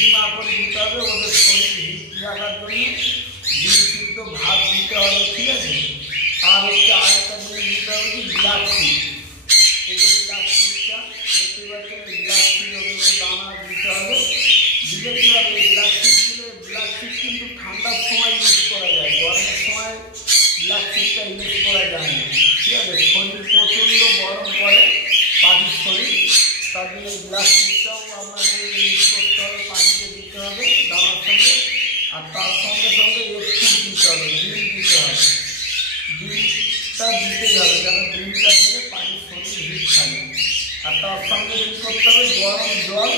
ডিম আঁকড় দিতে হবে, ওদের শরীর হিট রাখার জন্য ডিম সিদ্ধ ভাত দিতে হবে, ঠিক আছে। আর হচ্ছে আরেকটা জিনিস দিতে হবে কি ব্ল্যাক সিড। এই যে ব্ল্যাক সিডটা দেখতে পাচ্ছেন, ব্ল্যাক সিড ওদেরকে দানা দিতে হবে। দিলে কী হবে, ব্ল্যাক সিড দিলে, ব্ল্যাক সিড কিন্তু ঠান্ডার সময় ইউজ করা যায়, গরমের সময় ব্ল্যাক সিডটা ইউজ করা যায় না, ঠিক আছে। শরীর প্রচণ্ড গরম করে পাখির শরীর, তার জন্য ব্ল্যাক সিডটাও আপনাকে ইউজ করতে হবে, পাখিকে দিতে হবে দানার সঙ্গে। আর তার সঙ্গে সঙ্গে একটু দিতে হবে, ডিম দিতে হবে, ডিমটা দিতেই হবে, কারণ ডিমটা দিলে পাখির শরীর হিট থাকে। আর তার সঙ্গে কী করতে হবে, গরম জল,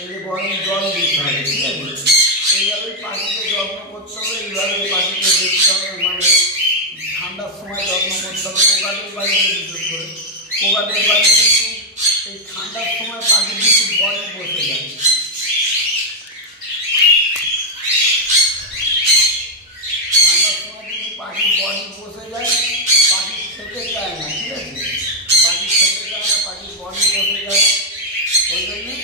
এই যে গরম জল দিতে হবে, ঠিক আছে। এইভাবেই পাখিকে যত্ন করতে হবে, এইভাবেই পাখিকে দেখতে হবে, মানে ঠান্ডার সময় যত্ন করতে হবে। কোকাটের বাড়িতে বিশেষ করে, কোকাটের বাড়ি কিন্তু এই ঠান্ডার সময় পাখি কিন্তু বডি বসে যায়, ঠান্ডার সময় কিন্তু পাখির বডি বসে যায়, পাখি খেতে চায় না, ঠিক আছে। পাখি খেতে চায় না, পাখির বডি বসে যায়, ওই জন্যে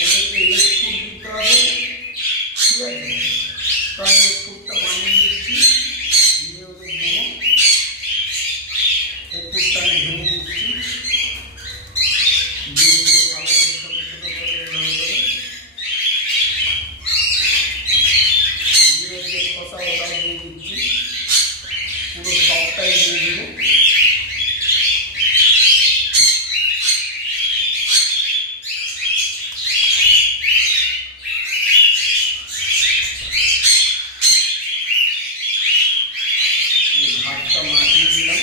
ওদেরকে একটু দিতে হবে, ঠিক আছে। তো আমি একটুটা বানিয়ে নিচ্ছি, নিয়ে ওদের দেবো, একটুটা আমি ভেঙে নিচ্ছি, দিয়ে ভালো করে ছোটো ছোটো করে এভাবে করে দিয়ে যে খোসা ওটাও দিয়ে দিচ্ছি, পুরো সবটাই দিয়ে দেবো। ভাতটা মাখিয়ে দিলাম,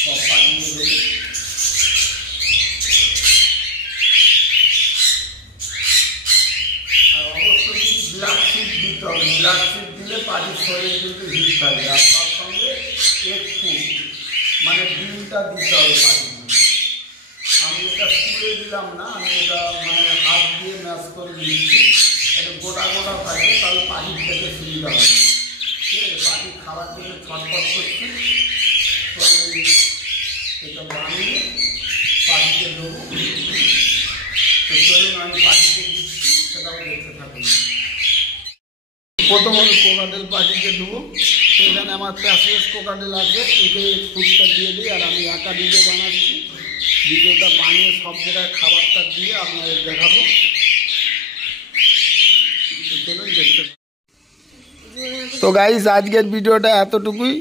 সব পাঠিয়ে দেবো। আর অবশ্যই ব্ল্যাক সিড দিতে হবে, ব্ল্যাক সিড দিলে পাখির শরীর কিন্তু হিট থাকে। আর তার সঙ্গে একটু মানে ডিমটা দিতে হবে পাখিকে। আমি এটা তুলে দিলাম না, আমি এটা মানে হাত দিয়ে ম্যাশ করে দিচ্ছি, এটা গোটা গোটা থাকে, তাহলে পাখি খেতে সুবিধা হবে, ঠিক আছে। পাখি খাবার জন্য ছটফট করছে, তো আমি এটা বানিয়ে পাখিকে দেবো। তো চলুন আমি পাখিকে দিচ্ছি, সেটাও দেখতে থাকুন। প্রথমত কোকাটেল পাখিকে দেবো, তো এখানে আমার প্যাসেজ কোকাটেল আছে, একে ফুডটা দিয়ে দিই। আর আমি একা ভিডিও বানাচ্ছি, ভিডিওটা বানিয়ে সব জায়গায় খাবারটা দিয়ে আপনাদের দেখাবো, তো চলুন দেখতে। তো গাইস, আজকের ভিডিওটা এতটুকুই।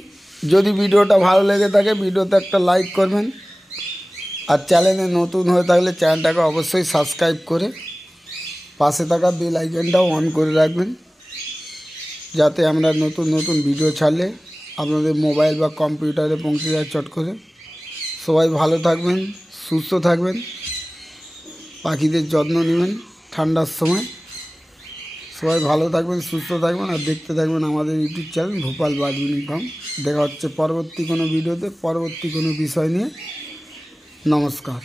যদি ভিডিওটা ভালো লেগে থাকে, ভিডিওতে একটা লাইক করবেন, আর চ্যানেলে নতুন হয়ে থাকলে চ্যানেলটাকে অবশ্যই সাবস্ক্রাইব করে পাশে থাকা বেল আইকনটাও অন করে রাখবেন, যাতে আমরা নতুন নতুন ভিডিও ছাড়লে আপনাদের মোবাইল বা কম্পিউটারে পৌঁছে যায় চট করে। সবাই ভালো থাকবেন, সুস্থ থাকবেন, পাখিদের যত্ন নেবেন ঠান্ডার সময়। সবাই ভালো থাকবেন, সুস্থ থাকবেন, আর দেখতে থাকবেন আমাদের YouTube channel Bhopal bird breeding farm. দেখা হচ্ছে পরবর্তী কোনো ভিডিওতে, পরবর্তী কোনো বিষয় নিয়ে। নমস্কার।